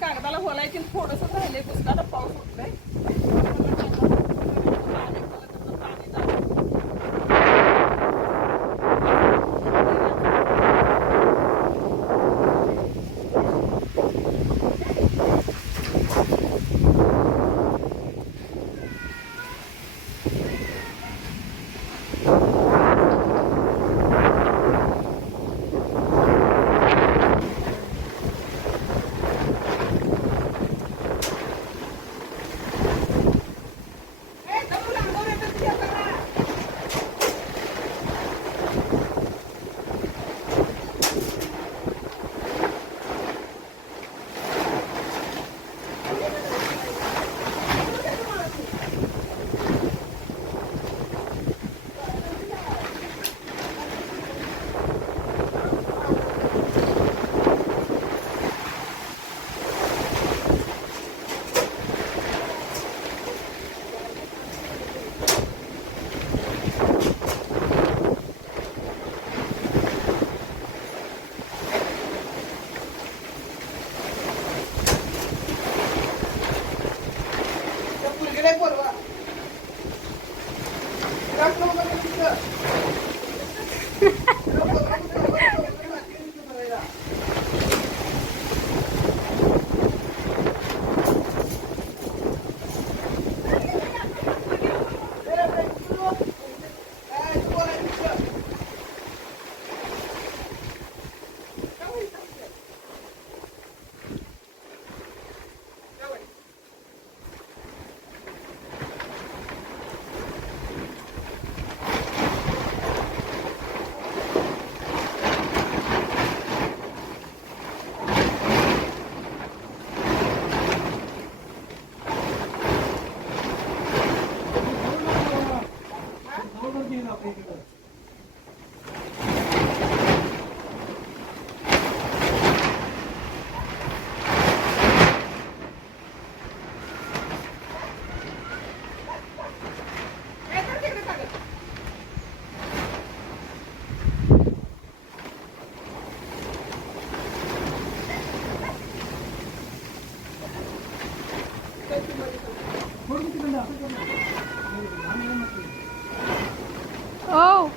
कागदाला बोलायची थोडस राहिले पुस्तकाला पाऊस उठलाय. Oh.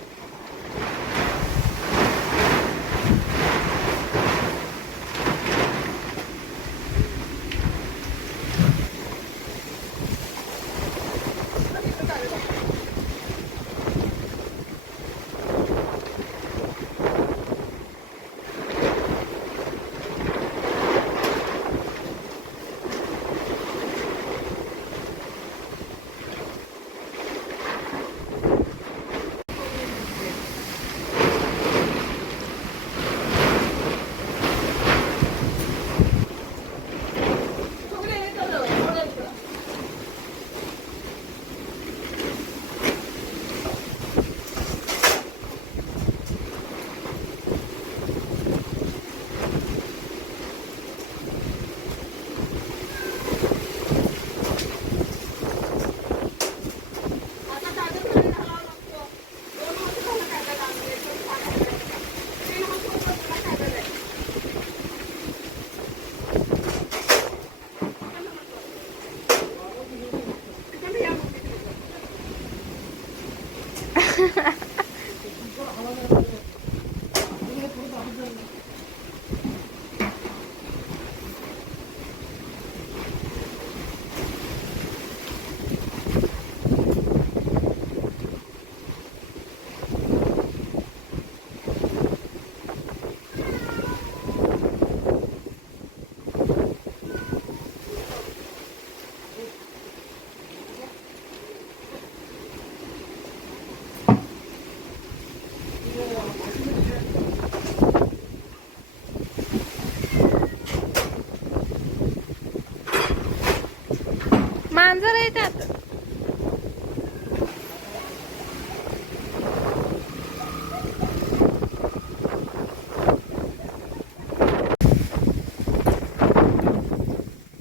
मांजर आहे त्यात.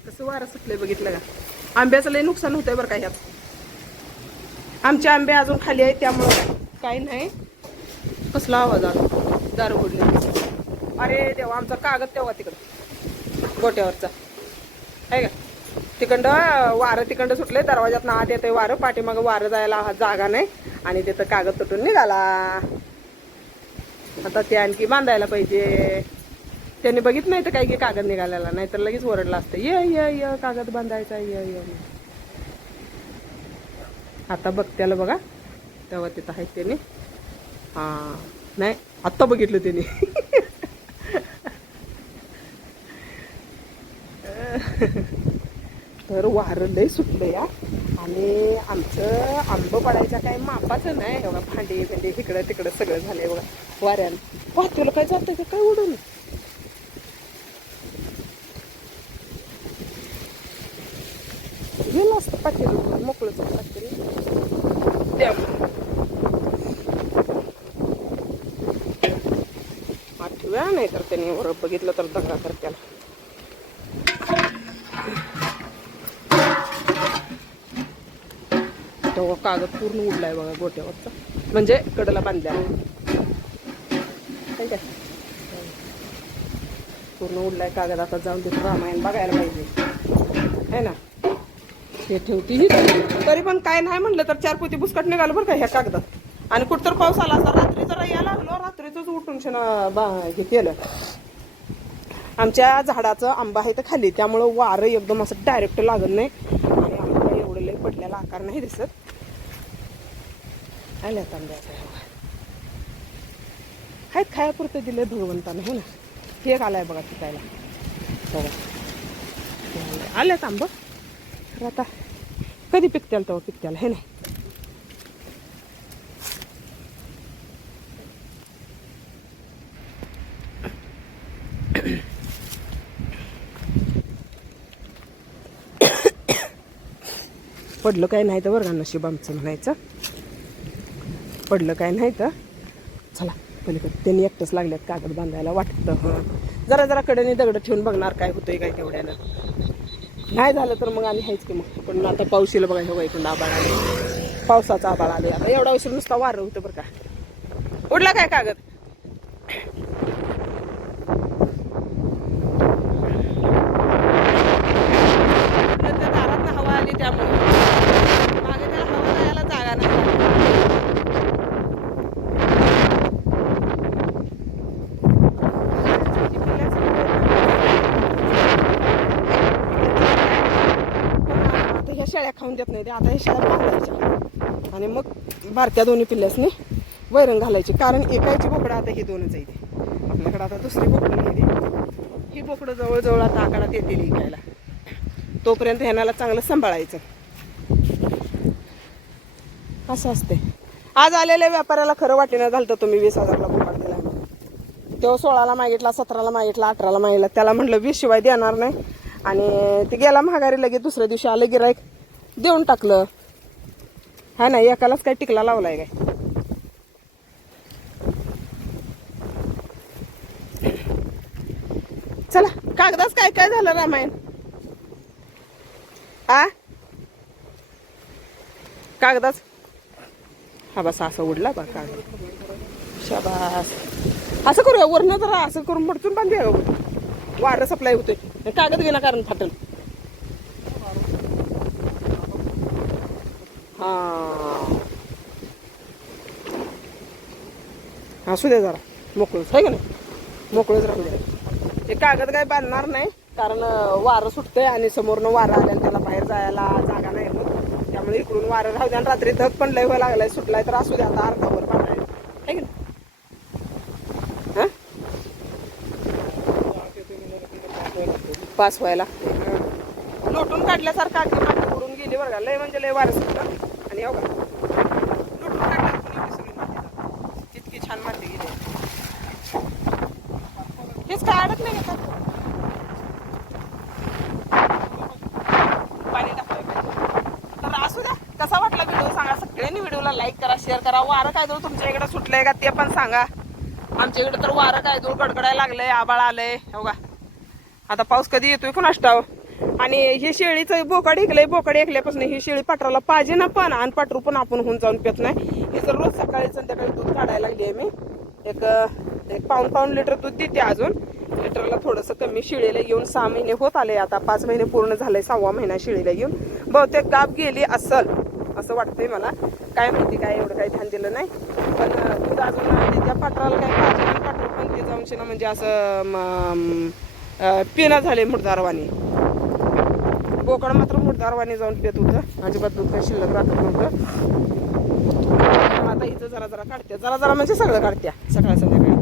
कसं वारं सुटलंय बघितलं का. आंब्याचं लय नुकसान होतंय बरं का ह्यात. आमचे आंबे अजून खाली आहेत त्यामुळं काही नाही. कसला आवाज आला दार उघडले. अरे देवा, आमचा कागद तेव्हा तिकडं गोट्यावरचा. आहे का? तिकडं वारं तिकडं सुटले, दरवाजात आत येते वारं, पाठीमागं वारं जायला जागा नाही आणि तिथं कागद तुटून निघाला. आता ते आणखी बांधायला पाहिजे. त्यांनी बघित नाही तर काय की कागद निघालेला, नाहीतर लगेच ओरडला असतं, ये कागद बांधायचा ये. आता बघत्याला बघा, तेव्हा तिथं आहेत त्याने. हा नाही आत्ता बघितलं त्याने. तर वारं लय सुटलं या. आणि आमचं आंब पडायचं काय मापाचं नाही बघा. भांडी भांडी इकडं तिकडं सगळं झालंय बघा वाऱ्यानं. पाहतोला काय जातं का काय उडून. गेलं असतं पाठीवर मोकळंच पाठीवर त्यामुळे आठव्या नाही तर त्यांनी वर बघितलं तर दंगा करत्याला. तो कागद पूर्ण उडलाय बघा गोट्यावरचा, म्हणजे कडला बांधल्या काय पूर्ण उडलाय कागद. आता जाऊन तिथं रामायण बघायला पाहिजे है ना. हे ठेवती ही तरी पण काय नाही म्हणलं तर 4 पोती बुसकट निघालं बरं का ह्या कागदात. आणि कुठतर पाऊस आला असता रात्री जरा यायला लागलो, रात्रीच उठून हे केलं. आमच्या झाडाचं आंबा आहे तर खाली, त्यामुळं वारं एकदम असं डायरेक्ट लागत नाही आणि आंबा एवढं लय पडलेला आकार नाही दिसत. आल्यात आंब्याचा आहेत खायापुरतं दिलं भगवंतानं हे ना. हे आलाय बघा पिकायला बघा, आल्यात आंबा. तर आता कधी पिकत्याल तेव्हा पिकत्याला हे नाही. पडलं काय नाही तर बरं का नशीब आमचं म्हणायचं. पडलं काय नाही तर चला पलीकडे त्यांनी एकटंच लागल्यात कागद बांधायला वाटतं. जरा जरा कडेने दगड ठेवून बघणार काय होतंय काय तेवढ्यानं. नाही झालं तर मग आणि हायच की मग. पण आता पाऊस येईल बघा, हे इकडून आबाळ आले, पावसाचा आबाळ आले. आता एवढा उशीर नुसता वारं होतं बरं का. उडला काय कागद. दारात हवा आली त्यामुळे मागे त्याला हवा जायला जागा नाही. ह्या शेळ्या खाऊन देत नाही ते. आता ह्या शेळ्या बांधायच्या आणि मग बारक्या दोन्ही पिल्ल्यासनी वैरण घालायची. कारण एकाची बोकडं आता ही 2च आहे. आपल्याकडे आता दुसरी बोकडं नाही. ही बोकडं जवळजवळ आता आकारात येतील इकायला. तोपर्यंत ह्याला चांगलं सांभाळायचं असं असते. आज आलेल्या व्यापाऱ्याला खरं वाटेनं घालतं तुम्ही 20,000ला बोकाड दिला. तो 16ला मागितला, 17ला मागितला, 18ला मागितला. त्याला म्हटलं 20 शिवाय देणार नाही. आणि ते गेला महागारी. लगेच दुसऱ्या दिवशी आलं गिराईक, देऊन टाकलं. हा नाही एकालाच काय टिकला लावलाय काय. चला कागदाच काय काय झालं रामायण. कागदाच हा बस असं उडला बा कागद. शाबास. असं करूया वरनं जरा असं करून मडचून बांधूया. वारं सप्लाय होतोय, कागद विना कारण फाटल. हा असू द्या जरा मोकळच आहे का नाही. मोकळच राहू द्या. ते कागद काय बांधणार नाही कारण वारं सुटतंय आणि समोरनं वारं आल्यानं त्याला बाहेर जायला जागा नाही मग. त्यामुळे इकडून वारं राहू द्या. आणि रात्री धग पण लय व्हायला लागलाय, सुटलाय तर असू द्या. आता अर्धावर बांधायला आहे की नाही. पास व्हायला लोटून काढल्यासारखं अगदी माती उडून गेली बरं का. लय म्हणजे लय वारं सुटलं. आणि हो का लोटून काढल्या इतकी छान माती गेली. हेच काय अडत नाही का पाणी टाकायला पाहिजे. तर असू द्या. कसा वाटला व्हिडिओ सांगा. सगळ्यांनी व्हिडिओला लाईक करा, शेअर करा. वारं काय दूर तुमच्या इकडे सुटलंय का ते पण सांगा. आमच्या इकडे तर वारं काय दूर कडकडायला लागलंय, आबाळ आलंय हो का. आता पाऊस कधी येतोय कोणास ठाऊक. आणि हे शेळीचं बोकाड ऐकलंय. बोकाड ऐकल्यापासून ही शेळी पाटराला पाहिजे ना पण. आणि पाटरू पण आपण होऊन जाऊन पेत नाही. हिचं रोज सकाळी संध्याकाळी दूध काढायला लागली आहे मी. एक 1.5 लिटर दूध देते अजून. लिटरला थोडंसं कमी शिळेला येऊन 6 महिने होत आले. आता 5 महिने पूर्ण झाले, 6वा महिना शिळेला येऊन. बहुतेक गाब गेली असल असं वाटतंय मला. काय माहिती, काय एवढं काही ध्यान दिलं नाही. पण दूध अजून त्या पात्राला काय पाहिजे ना, पात्र पण ते जाऊन ना म्हणजे असं पिणं झाले मुडदारवाणी. बोकड मात्र मुडदारवाणी जाऊन पित होतं, अजिबात दूध काही शिल्लक राखत नव्हतं. आता इथं जरा जरा काढते, जरा जरा म्हणजे सगळं काढत्या सकाळ संध्याकाळी.